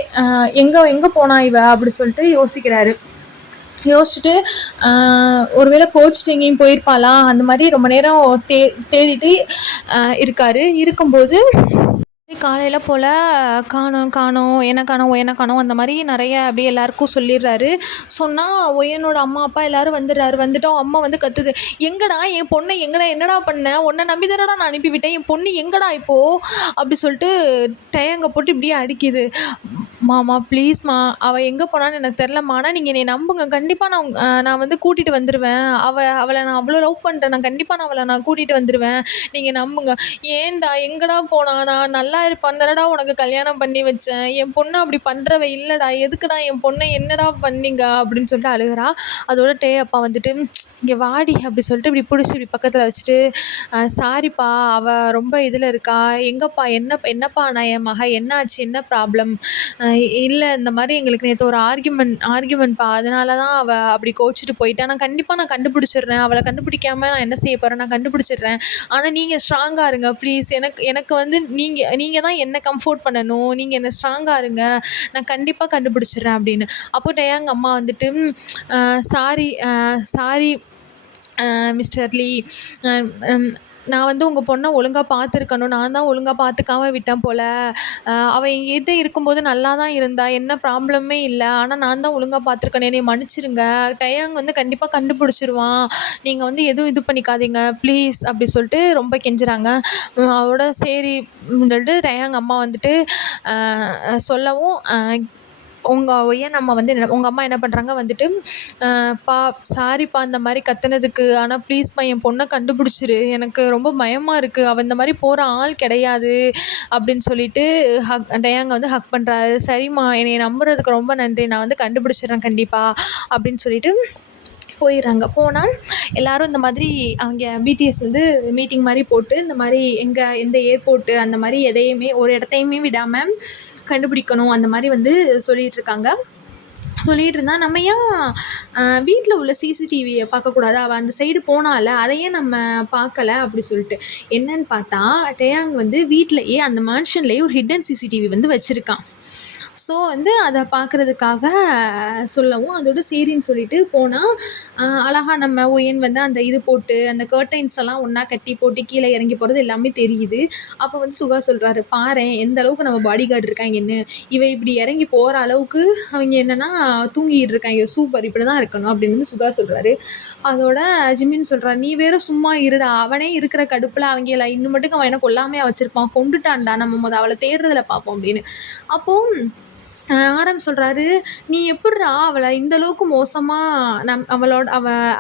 எங்கே போனா இவ அப்படி சொல்லிட்டு யோசிக்கிறாரு. யோசிச்சுட்டு ஒருவேளை கோச்சிட்டு எங்கேயும் போயிருப்பாளா அந்த மாதிரி ரொம்ப நேரம் தேடிட்டு இருக்காரு. இருக்கும்போது காலையில் போல் காணோம் என்ன காணோம் அந்த மாதிரி நிறைய அப்படியே எல்லாருக்கும் சொல்லிடுறாரு. சொன்னால் ஒய்யனோட அம்மா அப்பா எல்லோரும் வந்துட்டோம். அம்மா வந்து கத்துது, எங்கடா என் பொண்ணை என்னடா பண்ண, உன்னை நம்பி தானடா நான் அனுப்பிவிட்டேன், என் பொண்ணு எங்கடா இப்போது அப்படி சொல்லிட்டு டயங்க போட்டு இப்படியே அடிக்குது. மாமா ப்ளீஸ்மா, அவள் எங்கே போனான்னு எனக்கு தெரிலம்மா. ஆனால் நீங்கள் என்னை நம்புங்க, கண்டிப்பாக நான் வந்து கூட்டிகிட்டு வந்துடுவேன். அவளை நான் அவ்வளோ லவ் பண்ணுறேன். நான் கண்டிப்பாக அவளை கூட்டிகிட்டு வந்துடுவேன். நீங்கள் நம்புங்க. ஏன்டா எங்கடா போனா, நான் நல்லா இருப்பான் தானடா உனக்கு கல்யாணம் பண்ணி வச்சேன். என் பொண்ணு அப்படி பண்ணுறவ இல்லைடா, எதுக்குடா என் பொண்ணை என்னடா பண்ணீங்க அப்படின்னு சொல்லிட்டு அழுகிறா. அதோட அப்பா வந்துட்டு இங்கே வாடி அப்படி சொல்லிட்டு இப்படி பிடிச்சி இப்படி பக்கத்தில் வச்சுட்டு, சாரிப்பா அவள் ரொம்ப இதில் இருக்கா, எங்கப்பா என்னப்பா நான் என் மக என்னாச்சு, என்ன ப்ராப்ளம்? இல்லை இந்த மாதிரி எங்களுக்கு நேற்று ஒரு ஆர்கியூமெண்ட்ப்பா, அதனால தான் அவள் அப்படி கோச்சிட்டு போயிட்டா. நான் கண்டிப்பாக நான் கண்டுபிடிச்சிடுறேன். அவளை கண்டுபிடிக்காமல் நான் என்ன செய்ய போகிறேன், நான் கண்டுபிடிச்சிடுறேன். ஆனால் நீங்கள் ஸ்ட்ராங்காக இருங்க ப்ளீஸ். எனக்கு வந்து நீங்கள் தான் என்னை கம்ஃபோர்ட் பண்ணணும். நீங்கள் என்னை ஸ்ட்ராங்காக இருங்க, நான் கண்டிப்பாக கண்டுபிடிச்சிடுறேன் அப்படின்னு. அப்போ டயாங் அம்மா வந்துட்டு சாரி மிஸ்டர் லீ, நான் வந்து உங்கள் பொண்ணை ஒழுங்காக பார்த்துருக்கணும், நான் தான் ஒழுங்காக பார்த்துக்காம விட்டேன் போல். அவள் என்கிட்ட இருக்கும்போது நல்லா தான் இருந்தா, என்ன ப்ராப்ளமே இல்லை. ஆனால் நான் தான் ஒழுங்காக பார்த்துருக்கணும், என்னை மன்னிச்சிருங்க. டயங் வந்து கண்டிப்பாக கண்டுபிடிச்சிருவான், நீங்கள் வந்து எதுவும் இது பண்ணிக்காதீங்க ப்ளீஸ் அப்படி சொல்லிட்டு ரொம்ப கெஞ்சுறாங்க. அவரோட சரி சொல்லிட்டு டயாங் அம்மா வந்துட்டு சொல்லவும் ஏன் நம்ம வந்து உங்கள் அம்மா என்ன பண்ணுறாங்க வந்துட்டு, பா சாரிப்பா இந்த மாதிரி கத்துனதுக்கு, ஆனால் ப்ளீஸ்ப்பா என் பொண்ணை கண்டுபிடிச்சிரு, எனக்கு ரொம்ப பயமாக இருக்குது, அவள் இந்த மாதிரி போகிற ஆள் கிடையாது அப்படின்னு சொல்லிட்டு டயாங்க வந்து ஹக் பண்ணுறாரு. சரிம்மா என்னை நம்புறதுக்கு ரொம்ப நன்றி, நான் வந்து கண்டுபிடிச்சிடுறேன் கண்டிப்பாக அப்படின்னு சொல்லிட்டு போயிடுறாங்க. போனால் எல்லோரும் இந்த மாதிரி அவங்க பிடிஎஸ் வந்து மீட்டிங் மாதிரி போட்டு இந்த மாதிரி எந்த ஏர்போர்ட்டு அந்த மாதிரி எதையுமே ஒரு இடத்தையுமே விடாமல் கண்டுபிடிக்கணும் அந்த மாதிரி வந்து சொல்லிகிட்ருக்காங்க. சொல்லிகிட்டு இருந்தால் நம்ம ஏன் வீட்டில் உள்ள சிசிடிவியை பார்க்கக்கூடாது, அவள் அந்த சைடு போனால அதையே நம்ம பார்க்கல அப்படி சொல்லிட்டு. என்னன்னு பார்த்தா டயாங் வந்து வீட்டிலையே அந்த மேன்ஷன்லேயே ஒரு ஹிடன் சிசிடிவி வந்து வச்சுருக்கான். ஸோ வந்து அதை பார்க்குறதுக்காக சொல்லவும் அதோட சரின்னு சொல்லிட்டு போனால் அழகாக நம்ம ஒயன் வந்து அந்த இது போட்டு அந்த கர்டைன்ஸ் எல்லாம் ஒன்றா கட்டி போட்டு கீழே இறங்கி போகிறது எல்லாமே தெரியுது. அப்போ வந்து சுகா சொல்கிறாரு, பாரேன் எந்த அளவுக்கு நம்ம பாடி கார்டு இருக்காங்கன்னு, இவன் இப்படி இறங்கி போகிற அளவுக்கு அவங்க என்னென்னா தூங்கிட்டு இருக்காங்க, சூப்பர் இப்படி தான் இருக்கணும் அப்படின்னு வந்து சுகா சொல்கிறாரு. அதோட ஜிமின் சொல்கிறார், நீ வேற சும்மா இருடா, அவனே இருக்கிற கடுப்பில் அவங்க இன்னும் மட்டும் அவன் என்ன கொல்லாமையாக வச்சுருப்பான், கொண்டுட்டான்டா, நம்ம அவளை தேடுறதில் பார்ப்போம் அப்படின்னு. அப்போது ஆரம் சொல்கிறாரு, நீ எப்பிட்றா அவளை இந்த அளவுக்கு மோசமாக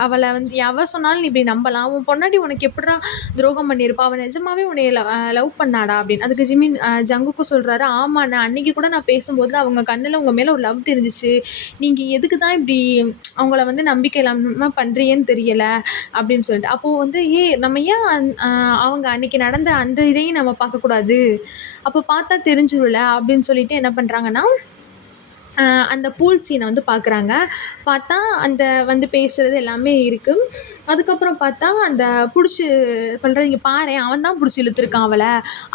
அவளை வந்து அவள் சொன்னாலும் நீ இப்படி நம்பலாம், உன் பொண்டாட்டி உனக்கு எப்பிட்றா துரோகம் பண்ணியிருப்பா, அவள் நிஜமாவே உன்னை லவ் பண்ணாடா அப்படின்னு. அதுக்கு ஜங்குக்கும் சொல்கிறாரு, ஆமாண்ணா அன்றைக்கி கூட நான் பேசும்போது அவங்க கண்ணில் உங்கள் மேலே ஒரு லவ் தெரிஞ்சிச்சு, நீங்கள் எதுக்கு தான் இப்படி அவங்கள வந்து நம்பிக்கை இல்லாமல் பண்ணுறியன்னு தெரியலை அப்படின்னு சொல்லிட்டு. அப்போது வந்து நம்ம ஏன் அவங்க அன்றைக்கி நடந்த அந்த இதையும் நம்ம பார்க்கக்கூடாது, அப்போ பார்த்தா தெரிஞ்சிடும்ல அப்படின்னு சொல்லிட்டு என்ன பண்ணுறாங்கன்னா அந்த பூல் சீனை வந்து பார்க்குறாங்க. பார்த்தா அந்த வந்து பேசுகிறது எல்லாமே இருக்குது. அதுக்கப்புறம் பார்த்தா அந்த பிடிச்சி பண்ணுறது, இங்கே பாரேன் அவன் தான் பிடிச்சி இழுத்துருக்கான் அவளை,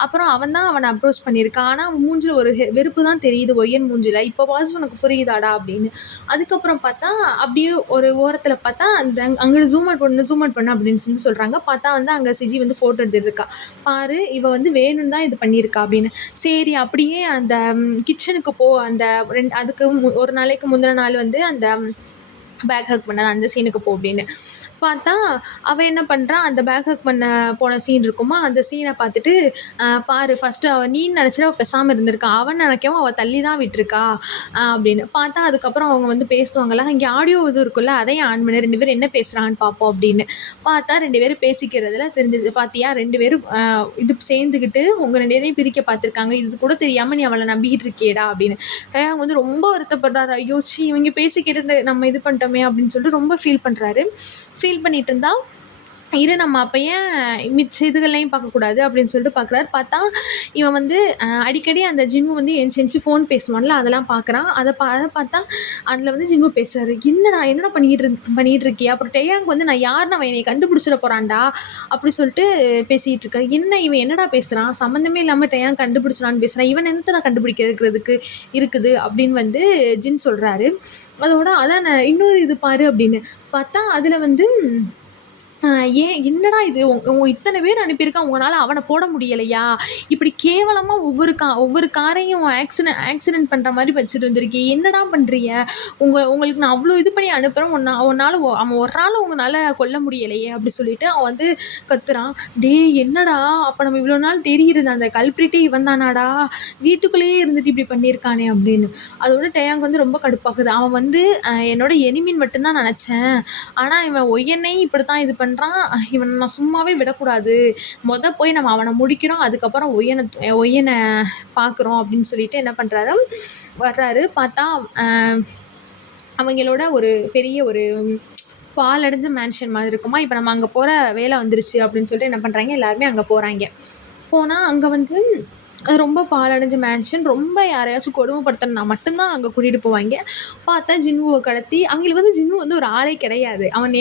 அப்புறம் அவன் தான் அவனை அப்ரோச் பண்ணியிருக்கான், ஆனால் அவன் மூஞ்சில் ஒரு வெறுப்பு தான் தெரியுது ஒய்யன் மூஞ்சில், இப்போ பார்த்து உனக்கு புரியுதாடா அப்படின்னு. அதுக்கப்புறம் பார்த்தா அப்படியே ஒரு ஓரத்தில் பார்த்தா அந்த அங்கே ஜூம் அவுட் பண்ணு அப்படின்னு சொல்லி சொல்கிறாங்க. பார்த்தா வந்து அங்கே சிஜி வந்து ஃபோட்டோ எடுத்துருக்கா, பாரு இவ வந்து வேணும்னு தான் இது பண்ணியிருக்கா அப்படின்னு. சரி அப்படியே அந்த கிச்சனுக்கு போ, அந்த அதுக்கு ஒரு நாளைக்கு முந்தின நாள் வந்து அந்த பேக் ஹக் பண்ண அந்த சீனுக்கு போ அப்படின்னு. பார்த்தா அவன் என்ன பண்ணுறான், அந்த பேக் ஹக் பண்ண போன சீன் இருக்குமா, அந்த சீனை பார்த்துட்டு பாரு ஃபஸ்ட்டு அவள் நீ நினச்சிட்டு அவள் பேசாமல் இருந்திருக்கா, அவன் நினைக்கவும் அவள் தள்ளி தான் விட்டுருக்கா அப்படின்னு. பார்த்தா அதுக்கப்புறம் அவங்க வந்து பேசுவாங்களா, இங்கே ஆடியோ இது இருக்குல்ல அதையும் ஆன் பண்ணி 2 பேரும் என்ன பேசுகிறான்னு பார்ப்போம் அப்படின்னு. பார்த்தா 2 பேரும் பேசிக்கிறதுல தெரிஞ்சிச்சு. பார்த்தியா 2 பேரும் இது சேர்ந்துக்கிட்டு உங்கள் 2 பேரையும் பிரிக்க பார்த்துருக்காங்க, இது கூட தெரியாமல் நீ அவளை நம்பிக்கிட்டு இருக்கியேடா அப்படின்னு. அவங்க வந்து ரொம்ப வருத்தப்படுறாரு, ஐயோ சி இவங்க பேசிக்கிட்டு நம்ம இது பண்ணிட்டோமே அப்படின்னு சொல்லிட்டு ரொம்ப ஃபீல் பண்ணுறாரு. ஃபீல் பண்ணிட்டு இருந்தா நம்ம அப்போ ஏன் மிச்ச இதுகள்லையும் பார்க்கக்கூடாது அப்படின்னு சொல்லிட்டு பார்க்குறாரு. பார்த்தா இவன் வந்து அடிக்கடி அந்த ஜிம்மு வந்து எஞ்சி ஃபோன் பேசுவான்ல அதெல்லாம் பார்க்குறான். அதை பார்த்தா அதில் வந்து ஜிம்மு பேசுகிறாரு, என்னடா பண்ணிகிட்டு இருக்கியா, அப்புறம் டேயாங்க் வந்து நான் யாருன்னு அவன் என்னை கண்டுபிடிச்சிட போகிறான்டா அப்படி சொல்லிட்டு பேசிகிட்டு இருக்காரு. இவன் என்னடா பேசுகிறான், சம்மந்தமே இல்லாமல் டேயாங்க் கண்டுபிடிச்சிடான்னு பேசுகிறான், இவன் என்னத்தை நான் கண்டுபிடிக்கிறதுக்கு இருக்குது அப்படின்னு வந்து ஜின் சொல்கிறாரு. அதோட அதான் இன்னொரு இது பாரு அப்படின்னு பார்த்தா அதில் வந்து ஏன் என்னடா இது இத்தனை பேர் அனுப்பியிருக்கான், உங்களால் அவனை போட முடியலையா, இப்படி கேவலமாக ஒவ்வொரு காரையும் ஆக்சிடென்ட் பண்ணுற மாதிரி வச்சுட்டு வந்திருக்கீ, என்னடா பண்ணுறீங்க, உங்களுக்கு நான் அவ்வளோ இது பண்ணி அனுப்புகிறேன், உன்னால் அவன் ஒரு நாள் உங்களால் கொல்ல முடியலையே அப்படி சொல்லிட்டு அவன் வந்து கத்துறான். என்னடா அப்போ நம்ம இவ்வளோ நாள் தெரியுது அந்த கல்பிரிட்டே இவன் தானாடா, வீட்டுக்குள்ளேயே இருந்துட்டு இப்படி பண்ணியிருக்கானே அப்படின்னு. அதோட டேயாங் வந்து ரொம்ப கடுப்பாக்குது. அவன் வந்து என்னோட எனிமின் மட்டும்தான் நினச்சேன், ஆனால் இவன் ஒய்யனை இப்படி தான் இது பண்ணுறான், இவனை நான் சும்மாவே விடக்கூடாது, போய் நம்ம அவனை முடிக்கிறோம், அதுக்கப்புறம் ஒய்யனை பார்க்குறோம் அப்படின்னு சொல்லிட்டு என்ன பண்ணுறாரு, வர்றாரு. பார்த்தா அவங்களோட ஒரு பெரிய ஒரு பாலடைஞ்ச மேன்ஷன் மாதிரி இருக்குமா, இப்போ நம்ம அங்கே போகிற வேலை வந்துருச்சு அப்படின்னு சொல்லிட்டு என்ன பண்ணுறாங்க, எல்லாருமே அங்கே போகிறாங்க. போனால் அங்கே வந்து அது ரொம்ப பாழடைஞ்ச மேன்ஷன். ரொம்ப யாரையாச்சும் கொடுமைப்படுத்தணும்னா மட்டும்தான் அங்க கூட்டிட்டு போவாய்ங்க. பார்த்தா ஜின்வுவ கடத்தி அவங்களுக்கு வந்து ஜின்வு வந்து ஒரு ஆளே கிடையாது. அவன்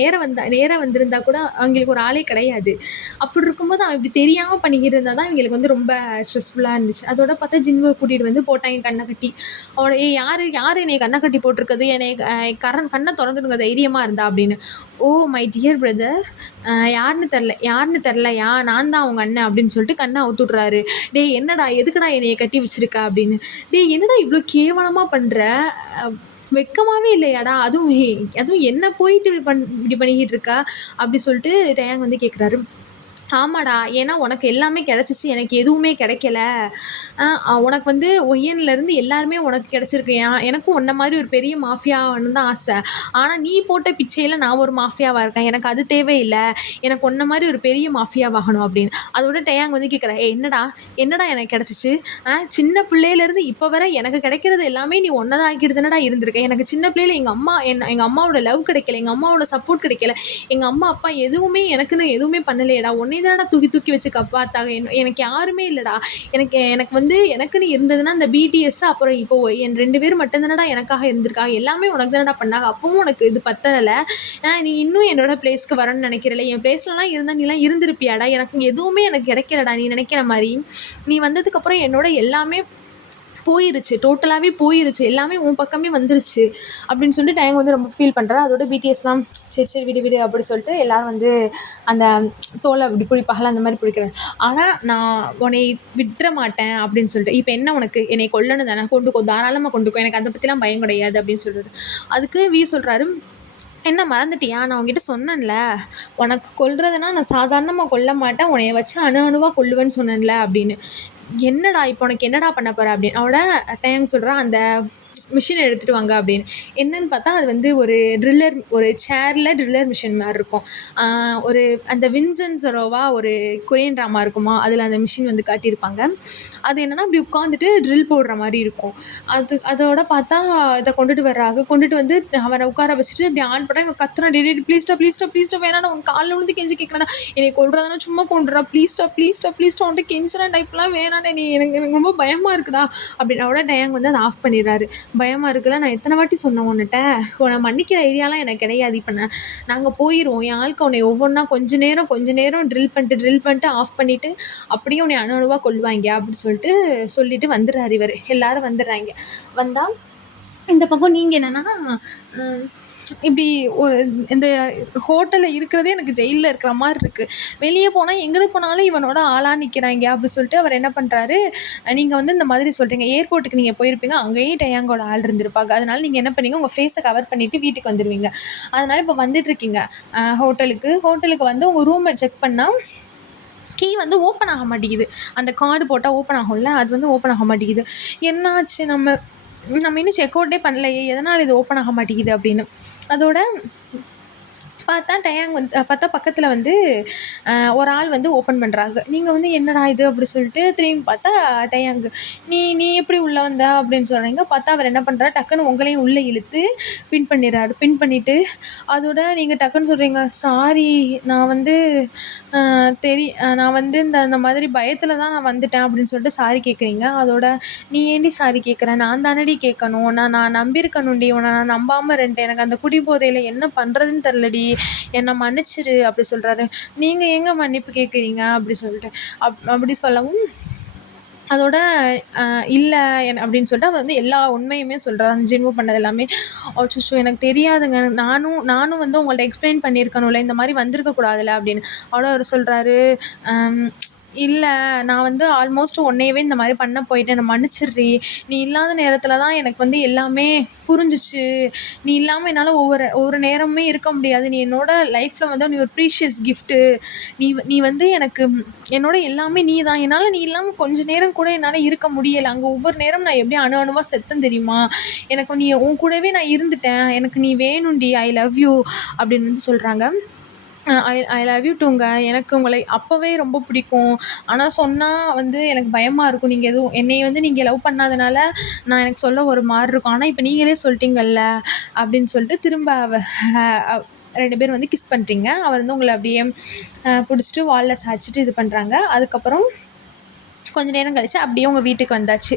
நேரா வந்திருந்தா கூட அவங்களுக்கு ஒரு ஆளே கிடையாது. அப்படி இருக்கும்போது அவன் இப்படி தெரியாம பண்ணிக்கிட்டு இருந்தா தான் இவங்களுக்கு வந்து ரொம்ப ஸ்ட்ரெஸ்ஃபுல்லா இருந்துச்சு. அதோட பார்த்தா ஜின்வுவ கூட்டிட்டு வந்து போட்டாய்ங்க கண்ண கட்டி. அவள "ஏய் யாரு என்னைய கண்ண கட்டி போட்டிருக்கிறது? என்னைய கண்ண தொறந்துடுங்க தைரியமா இருந்தா" அப்படின்னு. "ஓ மை டியர் பிரதர், யாருன்னு தெரிலயா? நான் தான் உங்க அண்ணன்" அப்படின்னு சொல்லிட்டு கண்ண அவுத்துடுறாரு. "டேய் என்னடா எதுக்குடா என்னைய கட்டி வச்சிருக்க?" அப்படின்னு. "டேய் என்னடா இவ்வளோ கேவலமா பண்ற? வெட்கமாவே இல்லையாடா? அதுவும் என்ன போயிட்டு இப்படி பண்ணிக்கிட்டு இருக்கா?" அப்படி சொல்லிட்டு டேயாங் வந்து கேட்குறாரு. "ஆமாடா. ஏன்னா உனக்கு எல்லாமே கிடைச்சிச்சு. எனக்கு எதுவுமே கிடைக்கல. உனக்கு வந்து ஒய்யன்லேருந்து எல்லாருமே உனக்கு கிடைச்சிருக்கு. எனக்கும் உன்ன மாதிரி ஒரு பெரிய மாஃபியா ஆகணும்னு தான் ஆசை. ஆனா நீ போட்ட பிச்சையில நான் ஒரு மாஃபியாவா இருக்கேன். எனக்கு அது தேவையில்ல. எனக்கு உன்ன மாதிரி ஒரு பெரிய மாஃபியாவாகணும்" அப்படின்னு. அதோட டேயாங் வந்து கேட்குறா, "ஏய் என்னடா எனக்கு கிடைச்சிச்சு? சின்ன பிள்ளையிலேருந்து இப்போ வரை எனக்கு கிடைக்கிறது எல்லாமே நீ ஒன்னதான் ஆக்கிட்டு தானடா இருந்திருக்க. எனக்கு சின்ன பிள்ளையில எங்கள் அம்மாவோட லவ் கிடைக்கல. எங்கள் அம்மாவோட சப்போர்ட் கிடைக்கல. எங்கள் அம்மா அப்பா எதுவுமே எனக்குன்னு எதுவுமே பண்ணலையேடா. உன்னை தானடா தூக்கி வச்சு காப்பாத்தாங்க. எனக்கு யாருமே இல்லைடா. எனக்கு வந்து எனக்குன்னு இருந்ததுன்னா அந்த பிடிஎஸ் அப்புறம் இப்போ என் 2 பேர் மட்டும் தானடா எனக்காக இருந்திருக்காங்க. எல்லாமே உனக்கு தானடா பண்ணாங்க. அப்பவும் உனக்கு இது பத்தலை. நீ இன்னும் என்னோட பிளேஸ்க்கு வரணும்னு நினைக்கிறல. என் பிளேஸ்லலாம் இருந்தால் நீலாம் இருந்திருப்பியாடா. எனக்கு கிடைக்கலடா நீ நினைக்கிற மாதிரி. நீ வந்ததுக்கப்புறம் என்னோட எல்லாமே போயிருச்சு. டோட்டலாகவே போயிருச்சு. எல்லாமே உன் பக்கமே வந்துருச்சு" அப்படின்னு சொல்லிட்டு டேயாங் வந்து ரொம்ப ஃபீல் பண்ணுறா. அதோட பிடிஎஸ்லாம் சரி விடு அப்படி சொல்லிட்டு எல்லாரும் வந்து அந்த தோலை அப்படி பிடிப்பாகல அந்த மாதிரி பிடிக்கிறேன். "ஆனால் நான் உன்னை விட்டுற மாட்டேன்" அப்படின்னு சொல்லிட்டு. "இப்போ என்ன உனக்கு? என்னை கொல்லணும் தானே? கொண்டுக்கோ, தாராளமாக கொண்டுக்கோ. எனக்கு அதை பற்றிலாம் பயம் கிடையாது" அப்படின்னு சொல்லிட்டு. அதுக்கு சொல்கிறாரு, "என்ன மறந்துட்டியா? நான் உன்கிட்ட சொன்னேன்ல, உனக்கு கொல்றதுனா நான் சாதாரணமாக கொல்ல மாட்டேன். உன்னைய வச்சு அணுவா கொல்லுவேன்னு சொன்னேன்ல" அப்படின்னு. "என்னடா இப்போ உனக்கு என்னடா பண்ண போற?" அப்படின்னு. அவட டேயாங் சொல்கிறா, "அந்த மிஷின் எடுத்துகிட்டு வாங்க" அப்படின்னு. என்னன்னு பார்த்தா அது வந்து ஒரு சேரில் ட்ரில்லர் மிஷின் மாதிரி இருக்கும். ஒரு அந்த வின்சென்ட் சரோவா ஒரு கொரியன் ட்ராமா இருக்குமா, அதில் அந்த மிஷின் வந்து காட்டியிருப்பாங்க. அது என்னென்னா இப்படி உட்காந்துட்டு ட்ரில் போடுற மாதிரி இருக்கும். அதோட பார்த்தா இதை கொண்டுட்டு வந்து அவரை உட்கார வச்சுட்டு இப்படி ஆன் பண்ணா இவன் கத்துறான், "டே ப்ளீஸ்டா வேணாம், உன் காலில் விழுந்து கெஞ்சி கேட்குறேன், என்னை கொல்றதுனா சும்மா கொண்டுறா, ப்ளீஸ்டா உன்ட்டு கெஞ்சுறேன்டா, இப்பெல்லாம் வேணாண்டே, எனக்கு ரொம்ப பயமாக இருக்குடா" அப்படின்னு. அவட டேயாங் வந்து அதை ஆஃப் பண்ணிடுறாரு. "பயமாக இருக்குல்ல, நான் எத்தனை வாட்டி சொன்னேன் உன்னிட்ட, உன்னை மன்னிக்கிற ஐடியாலாம் எனக்கு கிடையாது. இப்போ நாங்கள் போயிடுவோம். என் ஆளுக்கு உன்னை ஒவ்வொன்றா கொஞ்ச நேரம் ட்ரில் பண்ணிட்டு ஆஃப் பண்ணிவிட்டு அப்படியே உன்னை அணுவா கொல்லுவாங்க" அப்படின்னு சொல்லிட்டு வந்துடுறாரு இவர். எல்லாரும் வந்துடுறாங்க. வந்தால் இந்த பக்கம் நீங்கள் என்னென்னா இப்படி ஒரு இந்த ஹோட்டலில் இருக்கிறதே எனக்கு ஜெயிலில் இருக்கிற மாதிரி இருக்குது. வெளியே போனால் எங்கே போனாலும் இவனோட ஆளாக நிற்கிறாங்க. அப்படி சொல்லிட்டு அவர் என்ன பண்ணுறாரு, "நீங்கள் வந்து இந்த மாதிரி சொல்கிறீங்க, ஏர்போர்ட்டுக்கு நீங்கள் போயிருப்பீங்க, அங்கேயும் டேயாங்கோட ஆள் இருந்திருப்பாங்க. அதனால நீங்கள் என்ன பண்ணீங்க, உங்கள் ஃபேஸை கவர் பண்ணிவிட்டு வீட்டுக்கு வந்துடுவீங்க. அதனால் இப்போ வந்துட்டுருக்கீங்க ஹோட்டலுக்கு வந்து உங்கள் ரூமை செக் பண்ணால் கீ வந்து ஓப்பன் ஆக மாட்டேங்குது. அந்த கார்டு போட்டால் ஓப்பன் ஆகும்ல, அது வந்து ஓப்பன் ஆக மாட்டேங்குது. என்னாச்சு, நம்ம இன்னும் செக் அவுட்டே பண்ணலையே, எதனால் இது ஓப்பன் ஆக மாட்டேங்குது" அப்படின்னு. அதோட பார்த்தா டேயாங் வந்து பார்த்தா பக்கத்தில் வந்து ஒரு ஆள் வந்து ஓப்பன் பண்ணுறாங்க. நீங்கள் வந்து "என்னடா இது?" அப்படி சொல்லிட்டு திரும்பி பார்த்தா டேயாங், நீ எப்படி உள்ளே வந்த?" அப்படின்னு சொல்கிறீங்க. பார்த்தா அவர் என்ன பண்ணுறாரு, டக்குன்னு உங்களையும் உள்ளே இழுத்து பின் பண்ணிடுறாரு. பின் பண்ணிவிட்டு அதோட நீங்கள் டக்குன்னு சொல்கிறீங்க, "சாரி, நான் வந்து நான் வந்து இந்த மாதிரி பயத்தில் தான் நான் வந்துட்டேன்" அப்படின்னு சொல்லிட்டு சாரி கேட்குறீங்க. அதோட "நீ ஏன்டி சாரி கேட்குற? நான் தானடி கேட்கணும். நான் நம்பியிருக்கணும்டி. உன்னை நான் நம்பாமல் இருந்துட்டேன். எனக்கு அந்த குடிபோதையில் என்ன பண்ணுறதுன்னு தெரிலடி. என்னை மன்னிச்சிரு" அப்படி சொல்கிறாரு. "நீங்கள் ஏங்க மன்னிப்பு கேட்குறீங்க?" அப்படி சொல்லிட்டு அப்படி சொல்லவும் அதோட இல்லை அப்படின்னு சொல்லிட்டு அவள் வந்து எல்லா உண்மையுமே சொல்கிறா, ஜின்வூ பண்ணது எல்லாமே. அச்சச்சோ, எனக்கு தெரியாதுங்க, நானும் வந்து உங்கள்ட்ட எக்ஸ்பிளைன் பண்ணியிருக்கணும்ல, இந்த மாதிரி வந்திருக்க கூடாதுல்ல அப்படின்னு. அவர் சொல்கிறாரு, "இல்லை, நான் வந்து ஆல்மோஸ்ட் உன்னையவே இந்த மாதிரி பண்ண போயிட்டேன், என்னை மன்னிச்சிடுறி. நீ இல்லாத நேரத்தில் தான் எனக்கு வந்து எல்லாமே புரிஞ்சிச்சு. நீ இல்லாமல் என்னால் ஒவ்வொரு நேரமுமே இருக்க முடியாது. நீ என்னோட லைஃப்பில் வந்து நீ ஒரு ப்ரீஷியஸ் கிஃப்ட்டு. நீ வந்து எனக்கு என்னோட எல்லாமே நீ தான். என்னால் நீ இல்லாமல் கொஞ்ச நேரம் கூட என்னால் இருக்க முடியலை. அங்கே ஒவ்வொரு நேரம் நான் எப்படி அணுவாக செத்தேன் தெரியுமா? எனக்கு உன் கூடவே நான் இருந்துட்டேன். எனக்கு நீ வேணும்டி. ஐ லவ் யூ" அப்படின்னு வந்து சொல்கிறாங்க. ஐ லவ் யூ டூங்க. எனக்கு உங்களை அப்போவே ரொம்ப பிடிக்கும். ஆனால் சொன்னால் வந்து எனக்கு பயமாக இருக்கும். என்னை வந்து நீங்கள் லவ் பண்ணாதனால எனக்கு சொல்ல ஒரு மாதிரி இருக்கும். ஆனால் இப்போ நீங்களே சொல்லிட்டீங்கல்ல அப்படின்னு சொல்லிட்டு திரும்ப 2 பேரும் வந்து கிஸ் பண்ணுறீங்க. அவர் வந்து உங்களை அப்படியே பிடிச்சிட்டு வாலில் சாய்ச்சிட்டு இது பண்ணுறாங்க. அதுக்கப்புறம் கொஞ்ச நேரம் கழிச்சு அப்படியே அவங்க வீட்டுக்கு வந்தாச்சு.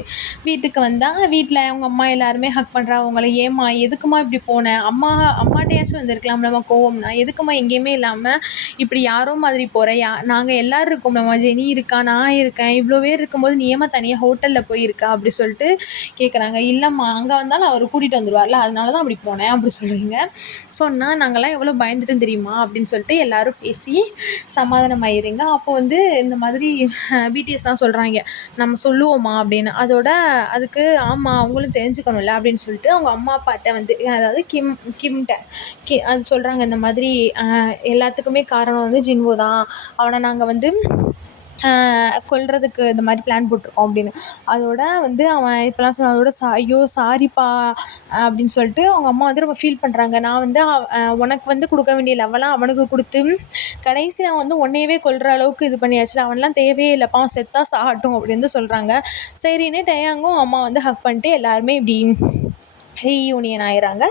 வீட்டுக்கு வந்தால் வீட்டில் அவங்க அம்மா எல்லாருமே ஹக் பண்ணுறா அவங்கள. ஏம்மா எதுக்குமா இப்படி போனேன், அம்மாட்டையாச்சும் வந்திருக்கலாம் நம்ம கோவம்னா, எதுக்குமா எங்கேயுமே இல்லாமல் இப்படி யாரோ மாதிரி போகிற, நாங்கள் எல்லோரும் இருக்கோம், நம்ம ஜெனி இருக்கா, நான் இருக்கேன், இவ்வளோ பேர் இருக்கும்போது நீ ஏமா தனியாக ஹோட்டலில் போயிருக்கா அப்படி சொல்லிட்டு கேட்குறாங்க. இல்லைம்மா அங்கே வந்தாலும் அவர் கூட்டிகிட்டு வந்துடுவார்ல, அதனால தான் அப்படி போனேன் அப்படி சொல்கிறீங்க. சொன்னால் நாங்கள்லாம் எவ்வளோ பயந்துட்டோம் தெரியுமா அப்படின்னு சொல்லிட்டு எல்லோரும் பேசி சமாதானம் ஆயிருங்க. அப்போ வந்து இந்த மாதிரி பிடிஎஸ்லாம் சொல்கிறாங்க, நம்ம சொல்லுவோமா அப்படின்னு. அதுக்கு ஆமாம் அவங்களும் தெரிஞ்சுக்கணும்ல அப்படின்னு சொல்லிட்டு அவங்க அம்மா அப்பாட்ட வந்து, அதாவது கிம்கிட்ட அது சொல்கிறாங்க. இந்த மாதிரி எல்லாத்துக்குமே காரணம் வந்து ஜின்வோ தான், அவனை நாங்கள் வந்து கொல்றதுக்கு இந்த மாதிரி பிளான் போட்டிருக்கோம் அப்படின்னு. வந்து அவன் இப்போலாம் சொன்ன ஐயோ சாரிப்பா அப்படின்னு சொல்லிட்டு அவங்க அம்மா வந்து ரொம்ப ஃபீல் பண்ணுறாங்க. நான் வந்து உனக்கு வந்து கொடுக்க வேண்டிய லெவலாம் அவனுக்கு கொடுத்து கடைசி அவன் வந்து உன்னையவே கொல்ற அளவுக்கு இது பண்ணியாச்சுல, அவன்லாம் தேவையே இல்லைப்பா, அவன் செத்தா சாகட்டும் அப்படின்னு சொல்கிறாங்க. சரின்னு டேயாங்கும் அம்மா வந்து ஹக் பண்ணிட்டு எல்லாருமே இப்படி ரீயூனியன் ஆயிடுறாங்க.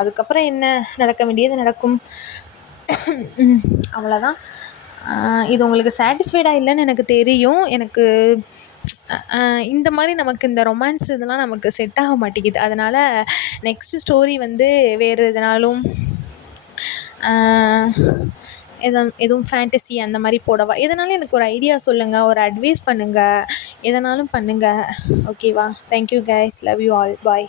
அதுக்கப்புறம் என்ன நடக்க வேண்டியது நடக்கும். அவ்வளோதான். இது உங்களுக்கு சாட்டிஸ்ஃபைடாக இல்லைன்னு எனக்கு தெரியும். எனக்கு இந்த மாதிரி நமக்கு இந்த ரொமான்ஸ் இதெல்லாம் நமக்கு செட் ஆக மாட்டேங்குது. அதனால் நெக்ஸ்ட்டு ஸ்டோரி வந்து வேறு எதுனாலும் எதுவும் ஃபேண்டசி அந்த மாதிரி போடவா, எதனாலும் எனக்கு ஒரு ஐடியா சொல்லுங்கள், ஒரு அட்வைஸ் பண்ணுங்கள், எதனாலும் பண்ணுங்கள். ஓகேவா? Thank you guys, love you all, bye.